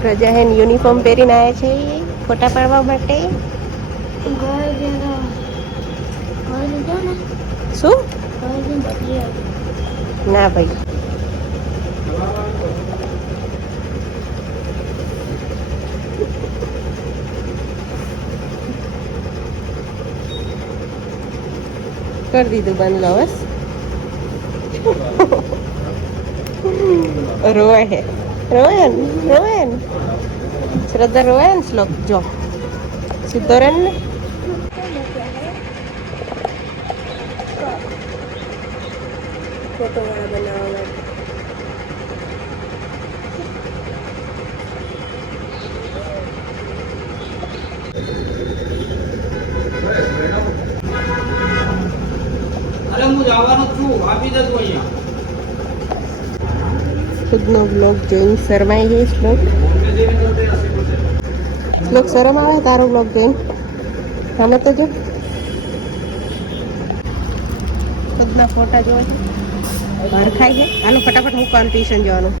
રજા હે યુનિફોર્મ પહેરીને આવ્યા છે ફોટા પાડવા માટે. શું? ના ભાઈ. કરી દીધું બંધ લવસ. રોય હે રોયન રોયન શ્રદ્ધા રોયન શ્લોક જો સીધો રેન ને ફોટો વાળા બનાવવા માટે. અરે હું જવાનો છું આપી દઉં અહીંયા ખુદનો બ્લોગ જોઈને શરમાઈ ગઈ શ્લોક. શ્લોક શરમ આવે તારો બ્લોગ જોઈને? તમે તો જો ખુદના ફોટા જોવે છે બહાર ખાઈ ગયા. આનું ફટાફટ મૂકવાનું ટ્યુશન જવાનું.